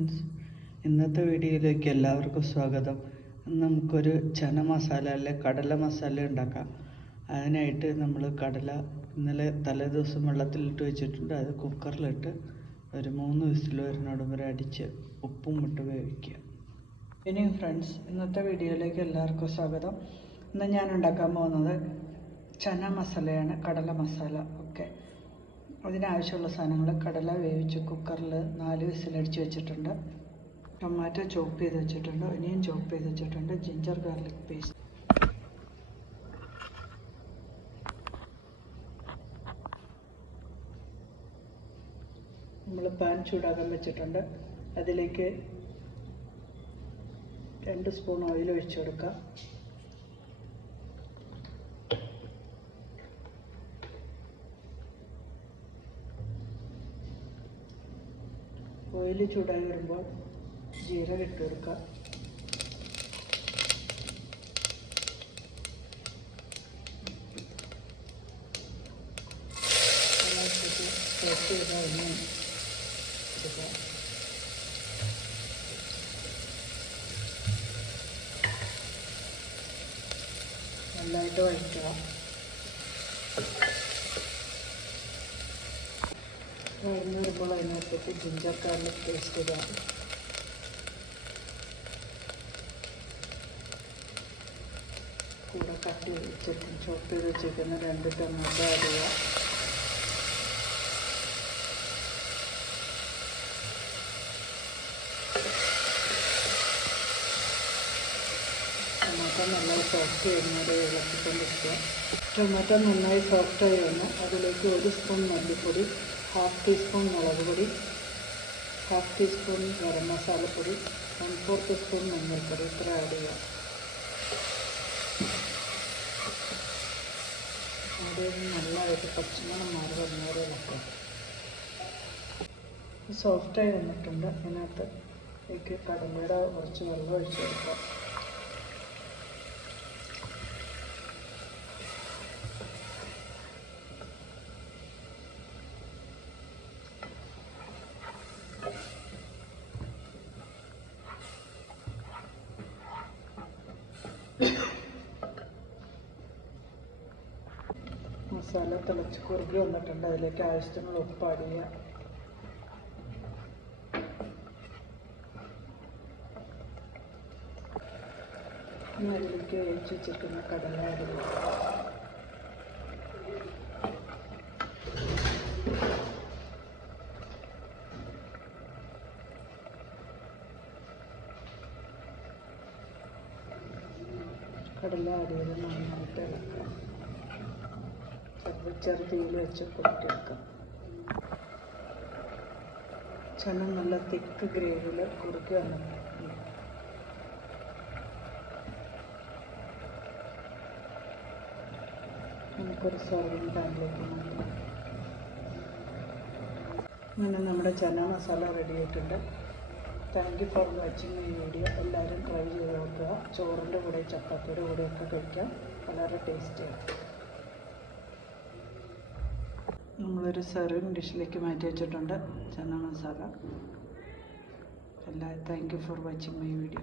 ഇന്നത്തെ വീഡിയോയിലേക്ക് എല്ലാവർക്കും സ്വാഗതം. നമുക്കൊരു ചന മസാല അല്ലെ കടല മസാല ഉണ്ടാക്കാം. അതിനായിട്ട് നമ്മൾ കടല ഇന്നലെ തലേദിവസം വെള്ളത്തിലിട്ട് വെച്ചിട്ടുണ്ട്. അത് കുക്കറിലിട്ട് ഒരു 3 വിസിൽ വരുന്നോടും വരെ അടിച്ച് ഉപ്പും ഇട്ട് വേവിക്കുക. ഇനിയും ഫ്രണ്ട്സ്, ഇന്നത്തെ വീഡിയോയിലേക്ക് എല്ലാവർക്കും സ്വാഗതം. ഇന്ന് ഞാൻ ഉണ്ടാക്കാൻ പോകുന്നത് ചന മസാലയാണ്, കടല മസാല. ഓക്കെ, അതിനാവശ്യമുള്ള സാധനങ്ങൾ: കടല വേവിച്ച് കുക്കറിൽ 4 വിസിലടിച്ച് വെച്ചിട്ടുണ്ട്, ടൊമാറ്റോ ചോപ്പ് ചെയ്ത് വെച്ചിട്ടുണ്ട്, ഒനിയൻ ചോപ്പ് ചെയ്ത് വെച്ചിട്ടുണ്ട്, ജിഞ്ചർ ഗാർലിക് പേസ്റ്റ്. നമ്മൾ പാൻ ചൂടാക്കാൻ വെച്ചിട്ടുണ്ട്. അതിലേക്ക് 2 സ്പൂൺ ഓയിൽ ഒഴിച്ചു കൊടുക്കുക. ഓയിൽ ചൂടായി വരുമ്പോൾ ജീരകം ഇട്ട് കൊടുക്കുക. നന്നായിട്ട് വഴറ്റുക. വഴന്നു വരുമ്പോൾ അതിനകത്തേക്ക് ജിഞ്ചർ ഗാർലിക് പേസ്റ്റ് ഇടുക. കൂടെ കട്ട് വെച്ചിട്ട് ചോപ്പ് ചെയ്ത് വെച്ചിരിക്കുന്ന 2 ടൊമാറ്റോ ആഡ് ചെയ്യുക. ടൊമാറ്റോ നന്നായി സോഫ്റ്റ് ചെയ്യുന്നത് ഇളക്കിക്കൊണ്ടിരിക്കുക. ടൊമാറ്റോ നന്നായി സോഫ്റ്റായി വന്ന് അതിലേക്ക് 1 സ്പൂൺ മല്ലിപ്പൊടി, 1/2 ടീസ്പൂൺ മുളക് പൊടി, 1/2 ടീസ്പൂൺ ഗരം മസാലപ്പൊടി, 1/4 സ്പൂൺ മഞ്ഞൾപ്പൊടി ഇത്ര ആഡ് ചെയ്യുക. അത് നല്ലതായിട്ട് പച്ചമണം മാറി വരുന്നവരെ ഇളക്കുക. സോഫ്റ്റായി വന്നിട്ടുണ്ട്. അതിനകത്തേക്ക് കടലയുടെ കുറച്ച് വെള്ളം ഒഴിച്ച് കൊടുക്കുക. മസാല തിളച്ച് കുറുകി വന്നിട്ടുണ്ട്. അതിലേക്ക് ആവശ്യത്തിനുള്ള ഉപ്പ് ആഡ് ചെയ്യുക. അതിലേക്ക് വേവിച്ച് വെച്ചിരിക്കുന്ന കടല ആഡ് ചെയ്യുക. കടല ആഡ് ചെയ്ത് നന്നായിട്ട് ഇളക്കുക. ചെറുതീയിൽ വെച്ച് പൊട്ടിയെടുക്കാം. ചന നല്ല തിക്ക് ഗ്രേവിയിൽ കുറുക്കി വന്നിട്ടുണ്ട്. നമുക്കൊരു സർവിങ് പാനിലേക്ക് മാറ്റാം. അങ്ങനെ നമ്മുടെ ചന മസാല റെഡി ആയിട്ടുണ്ട്. താങ്ക് യു ഫോർ വാച്ചിങ് ഈ വീഡിയോ. എല്ലാവരും ട്രൈ ചെയ്ത് നോക്കുക. ചോറിൻ്റെ കൂടെ ചപ്പാത്തിയുടെ കൂടെയൊക്കെ കഴിക്കാം. വളരെ ടേസ്റ്റിയാണ്. നമ്മളൊരു സെർവിങ് ഡിഷിലേക്ക് മാറ്റി വെച്ചിട്ടുണ്ട് chana masala. Thank you for watching my video.